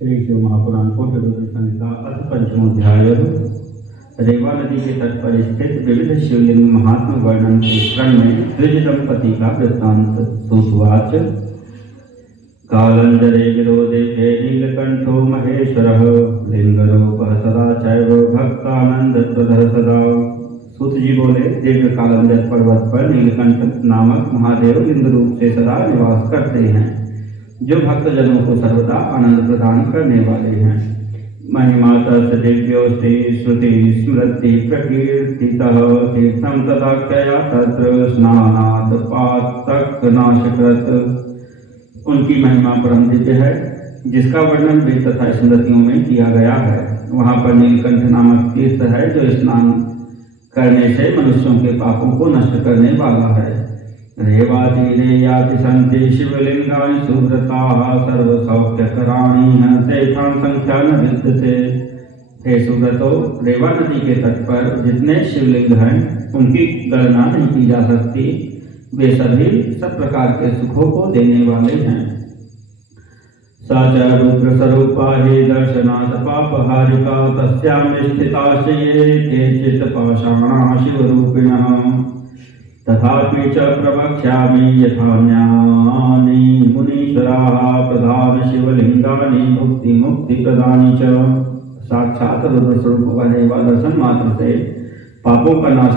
श्री शिव महापुराण कोटि संहिता अथ पंचमोध्याय। रेवा नदी के तट पर स्थित विविध शिवलिंग महात्म वर्णन के क्रम में द्विज दंपति का वृत्तांत। सुवाच कालंजरे विरोधे नीलकंठो महेश्वरः लिंगरूपः सदा चैव भक्तानंदप्रदः सदा। सूत जी बोले, दिव्य कालंजर पर्वत पर नीलकंठ नामक महादेव लिंग रूप से सदा निवास करते हैं, जो भक्तजनों को सर्वदा आनंद प्रदान करने वाले हैं। महिमा तस्य दिव्योस्ति श्रुति स्मृति प्रकीर्तितः तीर्थं तदाख्यया तत्र स्नानात् पातकनाशकृत। उनकी महिमा परम दिव्य है, जिसका वर्णन वेद तथा स्मृतियों में किया गया है। वहाँ पर नीलकंठ नामक तीर्थ है, जो स्नान करने से मनुष्यों के पापों को नष्ट करने वाला है। रेवातीरे याति सन्ति शिवलिंगानि सुव्रताः सर्वसौख्यकराणि तेषां संख्या न विद्यते। हे सुव्रतो, रेवा नदी के तट पर जितने शिवलिंग हैं, उनकी गणना नहीं की जा सकती। वे सभी सब प्रकार के सुखों को देने वाले हैं। सा च रुद्रस्वरूपा हि दर्शनात् पापहारिका तस्यां स्थिताश्रये केचित् पाषाणाः शिवरूपिणः। तथापि च प्रवक्ष्यामि यथान्यानि मुनीश्वराः प्रधान शिवलिंगानि मुक्तिप्रदानि च। साक्षात रुद्र स्वरूप वाले व दर्शन मात्र से पापों का नाश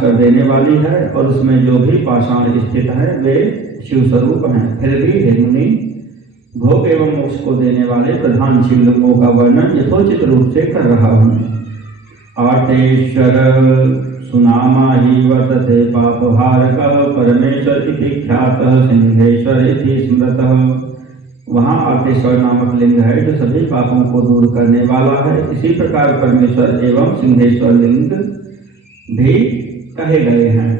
कर देने वाली है, और उसमें जो भी पाषाण स्थित है वे शिव स्वरूप हैं। फिर भी हे मुनि, भोग एवं मोक्ष को देने वाले प्रधान शिवलिंगों का वर्णन यथोचित रूप से कर रहा हूँ। आर्तेश्वर सुनामा ही वर्तते पापहारकः परमेश्वर इति ख्यातः सिंहेश्वर इति स्मृतः। वहाँ आर्तेश्वर नामक लिंग है, जो सभी पापों को दूर करने वाला है। इसी प्रकार परमेश्वर एवं सिंहेश्वर लिंग भी कहे गए हैं।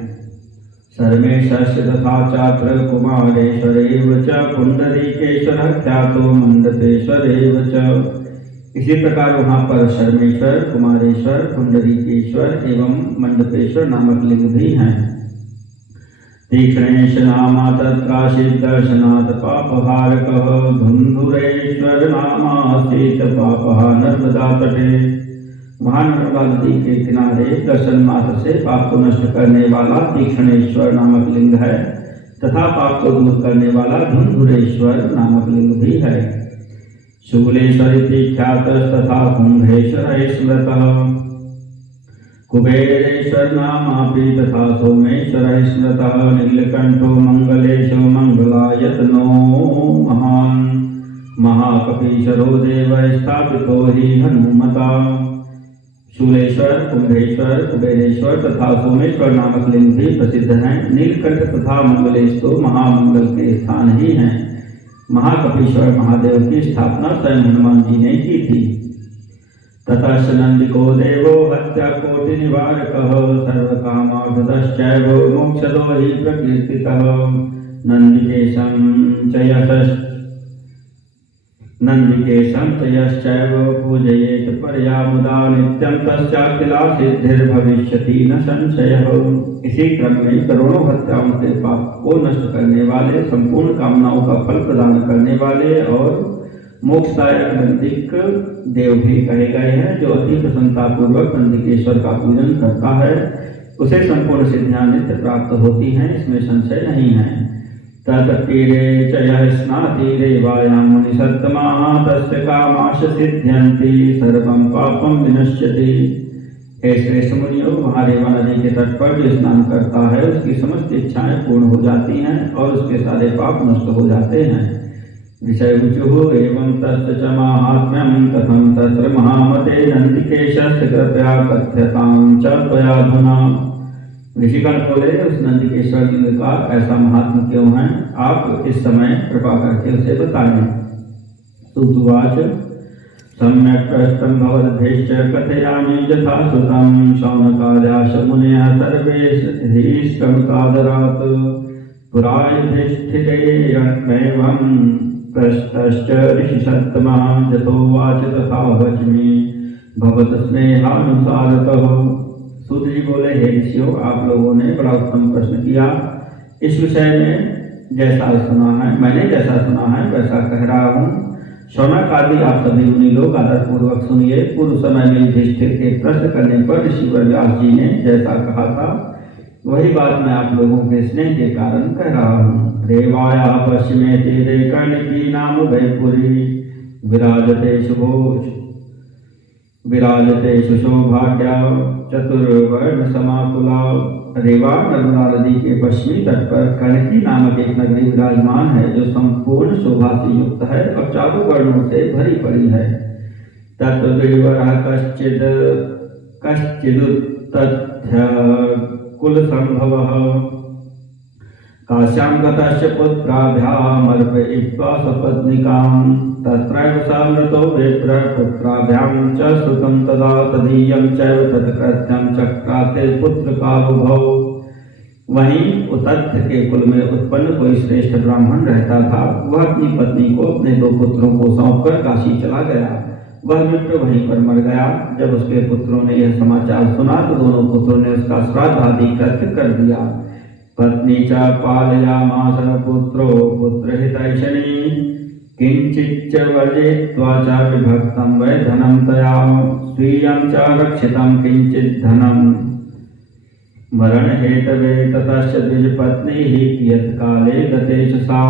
सर्वेशस्य तथा चात्र कुमारेश्वरेव च पुंडरीकेश्वरः ख्यातो मंडपेश्वरेव च। इसी प्रकार वहाँ पर शर्मेश्वर, कुमारेश्वर, पुंडरीकेश्वर एवं मंडपेश्वर नामक लिंग भी हैं। तीक्ष्णेश नामा तत्काशीत दर्शनात् पापहारकः धुंधुरेश्वर नामासीत पापः नर्मदा तटे। वहाँ नर्मदा नदी के किनारे दर्शन मात्र से पाप को नष्ट करने वाला तीक्ष्णेश्वर नामक लिंग है, तथा पाप को दूर करने वाला धुंधुरेश्वर नामक लिंग भी है। शूलेश्वर इति ख्यातस्तथा कुंभेश्वर स्मृतः। कुबेरेश्वर नामापि तथा सोमेश्वर स्मृतः। नीलकंठो मंगलेशो मंगलायतनो महान् महाकपीश्वरो देव स्थापितो हि हनुमता। शूलेश्वर, कुंभेश्वर, कुबेरेश्वर तथा सोमेश्वर नामक लिंग भी प्रसिद्ध हैं। नीलकंठ तथा मंगलेश तो महामंगल के स्थान ही हैं। महाकपीश्वर महादेव की स्थापना स्वयं हनुमान जी ने की थी। ततश्च नंदिको देवो हत्या कोटि निवारकः सर्वकामार्थदश्चैव मोक्षदो हि प्रकीर्तितः। नंदिकेशं च यश्चैव पूजयेत् परया मुदा नित्यं तस्याखिला सिद्धिर्भविष्यति न संशयः। इसी क्रम में करोड़ों हत्याओं के पाप को नष्ट करने वाले, संपूर्ण कामनाओं का फल प्रदान करने वाले और मोक्षदायक नंदिक देव भी कहे गए हैं। जो अति प्रसन्नता पूर्वक नंदिकेश्वर का पूजन करता है, उसे संपूर्ण सिद्धियां नित्य प्राप्त होती हैं, इसमें संशय नहीं है। तत्तीरे च यः स्नाति रेवायां मुनिसत्तमाः तस्य कामाश्च सिद्ध्यन्ति सर्वं पापं विनश्यति। हे श्रेष्ठ मुनियों, वहाँ रेवा नदी के तट पर जो स्नान करता है, उसकी समस्त इच्छाएं पूर्ण हो जाती हैं और उसके सारे पाप नष्ट हो जाते हैं। ऋषयुजुः एवं तस्य च माहात्म्यं कथं तत्र महामते नंदिकेशस्य कृपया कथ्यतां च त्वयाधुना। ऋषिगण बोले, उस नंदिकेश्वर लिंग का ऐसा महात्म क्यों है? आप इस समय कृपा करके उसे बताएं। सुवाच सम्यक् पृष्टं भवद्भिश्च कथयामि यथा श्रुतं शौनकार्याश्च मुनयः सर्वैश्च पुरा युधिष्ठिरेणमेवं पृष्टश्च ऋषिसत्तमः यथोवाच तथा वच्मि भवतस्नेहानुसारतः। सूत जी बोले, हे ऋषियों, आप लोगों ने बड़ा उत्तम प्रश्न किया। इस विषय में मैंने जैसा सुना है वैसा कह रहा हूँ। शौनक आदि आप सभी मुनि लोग आदर पूर्वक सुनिए। पूर्व समय में युधिष्ठिर के प्रश्न करने पर ऋषिवर व्यास जी ने जैसा कहा था वही बात मैं आप लोगों के स्नेह के कारण कह रहा हूँ। रेवाया पश्चिमे तेरे कर्ण की नाम वैपुरी विराजते सुशोभाढ्या चतुर्वर्ण समाकुला। रेवा नर्मदा नदी के पश्चिमी तट पर कनकी नामक एक नगरी विराजमान है जो संपूर्ण शोभा से युक्त है और चारों वर्णों से भरी पड़ी है। तत्विवरः कश्चिदुत्तथ्य कुल संभवः काश्यां गतस्य पुत्राभ्यामर्पयित्वा सपत्निकां तत्रैव सामृतो विप्र पुत्राभ्यां च श्रुतं तदा तदीयं चैव तत्कृत्यं चक्राते पुत्रकाबुभौ। वहीं उतथ्य के कुल में उत्पन्न कोई श्रेष्ठ ब्राह्मण रहता था। वह अपनी पत्नी को अपने 2 पुत्रों को सौंपकर काशी चला गया। वह विप्र वहीं पर मर गया। जब उसके पुत्रों ने यह समाचार सुना तो दोनों पुत्रों ने उसका श्राद्ध आदि कृत्य कर दिया। पत्नी च पालयामास पुत्रो पुत्रहितैषणी किंचिच्च वर्जयित्वा च विभक्तं वै धनं तया स्वीयं च रक्षितं किंचित् धनं मरणहेतवे ततश्च द्विजपत्नीः कियत्काले गते च सा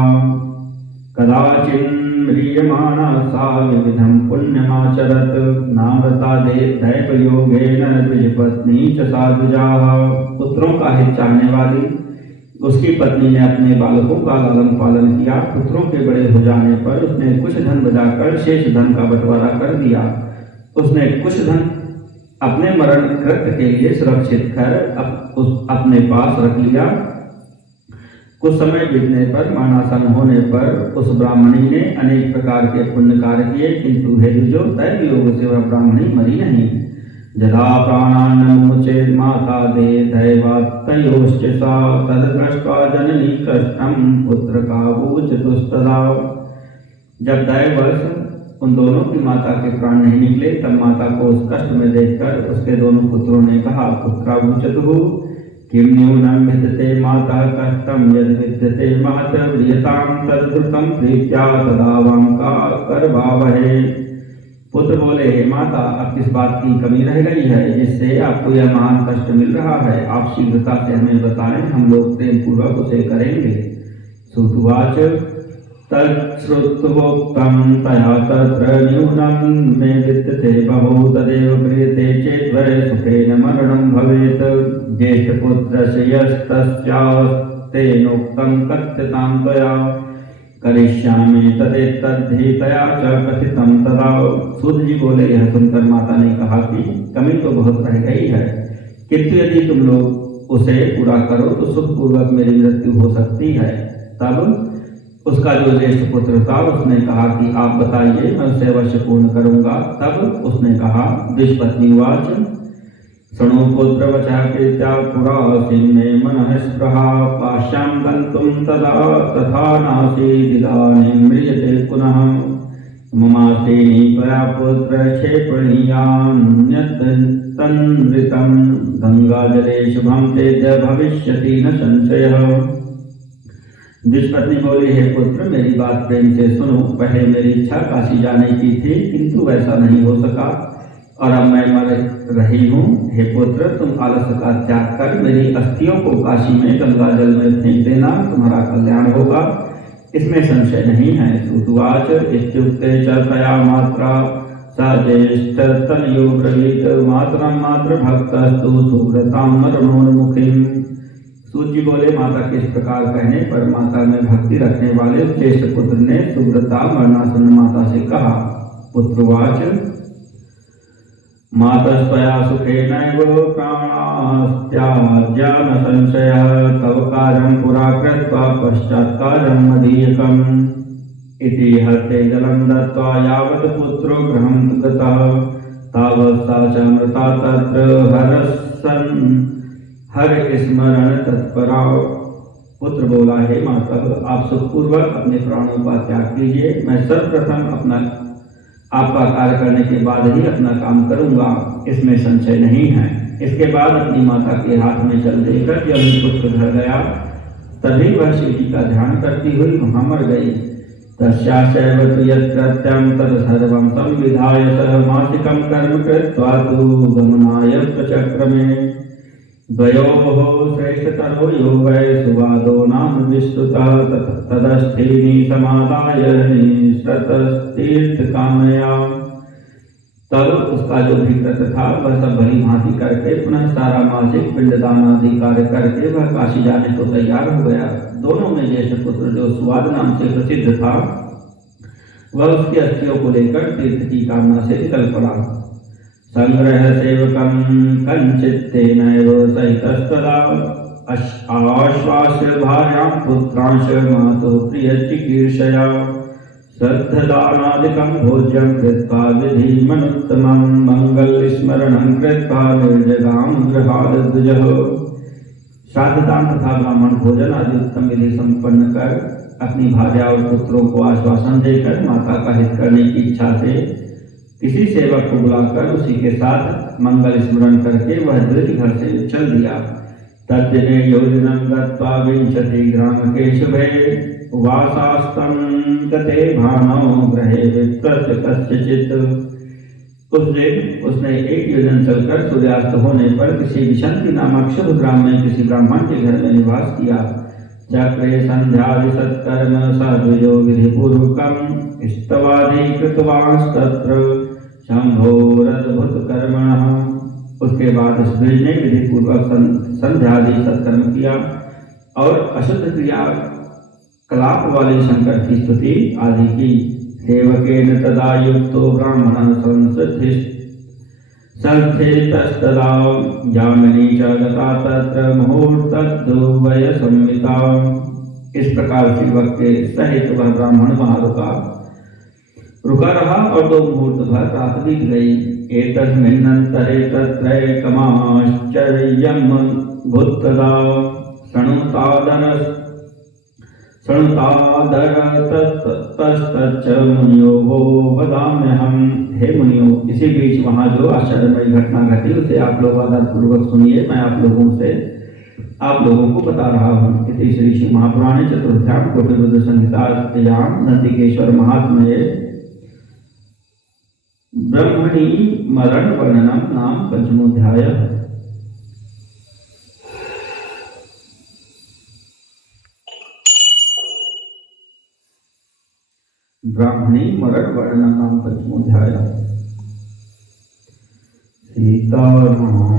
कदाचिन्म्रियमाणा सा विविधं पुण्यमाचरत् नामृता दैवयोगेन द्विजपत्नी च सा द्विजाः। पुत्रों का हित चाहने वाली उसकी पत्नी ने अपने बालकों का लालन पालन किया। पुत्रों के बड़े हो जाने पर उसने कुछ धन बचाकर शेष धन का बंटवारा कर दिया। उसने कुछ धन अपने मरण कृत्य के लिए सुरक्षित कर अपने पास रख लिया। कुछ समय बीतने पर मरणासन होने पर उस ब्राह्मणी ने अनेक प्रकार के पुण्य कार्य किए, किंतु हे द्विजो दैव योग से वह ब्राह्मणी मरी नहीं। यदा प्राणान्नमुचेत् माता दे दैवात्तयोश्च सा तद्दृष्ट्वा जननी कष्टं पुत्रकाबुचतुस्तदा। जब दैववश उन दोनों की माता के प्राण नहीं निकले तब माता को उस कष्ट में देखकर उसके दोनों पुत्रों ने कहा, पुत्राबुचतुः किं न्यूनं विद्यते माता कष्टं यद् विद्यते मातर्व्रियतां तद्द्रुतं प्रीत्या तदा वां करवावहे। पुत्र बोले, हे माता, अब किस बात की कमी रह गई है जिससे आपको यह महान कष्ट मिल रहा है? आप शीघ्रता से हमें बताएं, हम लोग प्रेम पूर्वक उसे करेंगे। सुतवाच तच्छ्रुत्वोक्तं तया तत्र न्यूनं मे विद्यते बहु तदेव क्रियते चेत् वै सुखेन मरणं भवेत्। ज्येष्ठपुत्रस्य यस्तस्यास्तेनोक्तं कथ्यतां त्वया करिष्यामि तदेतद्धि तया च कथितं तदा। सूत जी बोले, यह सुनकर माता ने कहा कि कमी तो बहुत रह गई है, किंतु यदि तुम लोग उसे पूरा करो तो सुखपूर्वक मेरी मृत्यु हो सकती है। तब उसका जो ज्येष्ठ पुत्र था उसने कहा कि आप बताइए, मैं उसे अवश्य पूर्ण करूंगा। तब उसने कहा, द्विजपत्नीवाच शृणु पुत्रवचः प्रीत्या पुरासीन मे मनः स्पृहा काश्यां गन्तुं तदा तथा नासीदिदानीं म्रियते पुनः ममासेनि त्वया पुत्र क्षेपणीयान्यत्तन्मृतं गंगाजले शुभं तेद्य भविष्यति न संशयः। द्विजपत्नी बोली, हे पुत्र, मेरी बात प्रेम से सुनो। पहले मेरी इच्छा काशी जाने की थी, किंतु वैसा नहीं हो सका और अब मैं मर रही हूँ। हे पुत्र, तुम आलस्य का त्याग कर मेरी अस्थियों को काशी में गंगा जल में फेंक देना, तुम्हारा कल्याण होगा, इसमें संशय नहीं है। सुतवाच इत्युक्ते च तया मात्रा स ज्येष्ठतनयो ब्रवीत मातरं मातृभक्तस्तु सुव्रतां मरणोन्मुखीं। सूत जी बोले, माता के इस प्रकार कहने पर माता में भक्ति रखने वाले ज्येष्ठ पुत्र ने सुव्रता मरणासन्न माता से कहा। पुत्रवाच मातस्त्वया सुखेनैव प्राणास्त्याज्या न संशयः तव कार्यं पुरा कृत्वा पश्चात्कारं मदीयकम् इति हस्ते जलं दत्त्वा यावत् पुत्रो गृहं गतः तावत् सा च मृता तत्र हरस्मरण तत्परा। पुत्र बोला, हे माता, आप सुखपूर्वक अपने प्राणों का त्याग कीजिए। मैं सर्वप्रथम आपका कार्य करने के बाद ही अपना काम करूंगा, इसमें संशय नहीं है। इसके बाद अपनी माता के हाथ में जल देकर जब पुत्र घर गया तभी वह शिव जी का ध्यान करती हुई वहां मर गई। तस्याश्चैव तु यत्कृत्यं तत्सर्वं संविधाय सः मासिकं कर्म कृत्वा तु गमनाय प्रचक्रमे। द्वयोः श्रेष्ठतरो यो वै सुवादो नाम विश्रुतः तदस्थीनि समादाय निःसृतस्तीर्थकामया। तब उसका जो भी कृत था वह सब भली भांति करके पुनः सारा मासिक पिंडदान आदि कार्य करके वह काशी जाने को तैयार हो गया। दोनों में ज्येष्ठ पुत्र जो सुवाद नाम से प्रसिद्ध था वह उसकी अस्थियों को लेकर तीर्थ की कामना से निकल पड़ा। संग्रह सेवकं कंचित्तेनैव सहितस्तदा आश्वास्य भार्यां पुत्रांश मातुः प्रियचिकीर्षया। श्रद्धदानादिकं भोज्यं कृत्वा विधिमनुत्तमं मङ्गलस्मरणं कृत्वा निर्जगाम गृहाद्विजः। श्राद्धदान तथा ब्राह्मण भोजन आदि उत्तम विधि संपन्न कर अपनी भार्या और पुत्रों को आश्वासन देकर माता का हित करने की इच्छा से किसी सेवक को बुलाकर उसी के साथ मंगल स्मरण करके वह द्विज घर से चल दिया। तद्दिने योजनं गत्वा विंशति ग्राम केशवे वासास्तं गते भानौ गृहे विप्रस्य कस्यचित्। उस दिन उसने एक योजन चलकर सूर्यास्त होने पर किसी विशंति नामक शुभ ग्राम में किसी ब्राह्मण के घर में निवास किया। चक्रे संध्यादि सत्कर्म सद्विजो विधिपूर्वकम् स्तवादि कृतवांस्तत्र शंभोरद्भुत कर्मणः। उसके बाद उस द्विज ने विधिपूर्वक संध्यादि सत्कर्म किया और अशुद्ध क्रिया कलाप वाले शंकर की स्तुति आदि की। सेवकेन तदा युक्तो ब्राह्मणः संस्थितस्तदा यामिनी च गता तत्र मुहूर्तद्वय संविता। इस प्रकार सेवक के सहित वह ब्राह्मण वहां रुका रहा और 2 मुहूर्त भर रात बीत गई। एतस्मिन्नन्तरे तत्रैकमाश्चर्यं भूत्तदा शृणुतादरतस्तच्च मुनियो वो वदाम्यहम्। हे मुनियो, इसी बीच वहां जो आश्चर्यमयी घटना घटी उसे आप लोग आदरपूर्वक सुनिए। मैं आप लोगों को बता रहा हूँ। इति श्री शिव महापुराणे चतुर्थ्यां कोटिरुद्र संहितायां नंदिकेश्वर महात्म्ये ब्रह्मणि मरण वर्णनम नाम पंचमोध्यायः। ब्राह्मणी मरण वर्णनम नाम पंचमोध्यायः। सीताराम